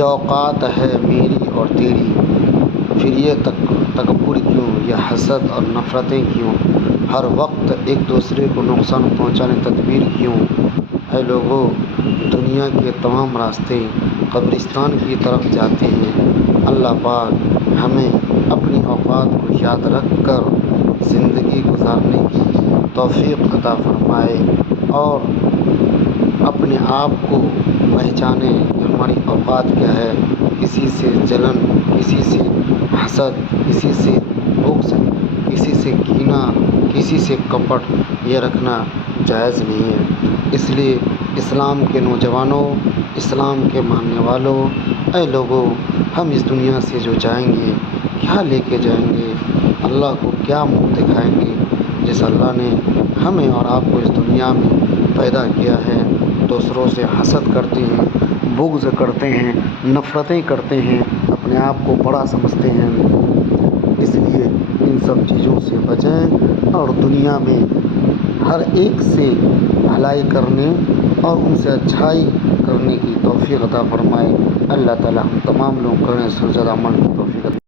یہ اوقات ہے میری اور تیری، پھر یہ تکبر کیوں، یہ حسد اور نفرتیں کیوں، ہر وقت ایک دوسرے کو نقصان پہنچانے تدبیر کیوں؟ اے لوگو، دنیا کے تمام راستے قبرستان کی طرف جاتے ہیں۔ اللہ پاک ہمیں اپنی اوقات کو یاد رکھ کر زندگی گزارنے کی توفیق عطا فرمائے اور اپنے آپ کو پہچانے کہ ہماری اوقات کیا ہے۔ کسی سے جلن، کسی سے حسد، کسی سے بغض، کسی سے کینہ، کسی سے کپٹ یہ رکھنا جائز نہیں ہے۔ اس لیے اسلام کے نوجوانوں، اسلام کے ماننے والوں، اے لوگوں، ہم اس دنیا سے جو جائیں گے کیا لے کے جائیں گے؟ اللہ کو کیا منہ دکھائیں گے؟ جس اللہ نے ہمیں اور آپ کو اس دنیا میں پیدا کیا ہے، دوسروں سے حسد کرتے ہیں، بغض کرتے ہیں، نفرتیں کرتے ہیں، اپنے آپ کو بڑا سمجھتے ہیں۔ اس لیے ان سب چیزوں سے بچیں اور دنیا میں ہر ایک سے بھلائی کرنے اور ان سے اچھائی کرنے کی توفیق عطا فرمائے۔ اللہ تعالی ہم تمام لوگوں کو کریں سرزد عمل کی توفیق عطا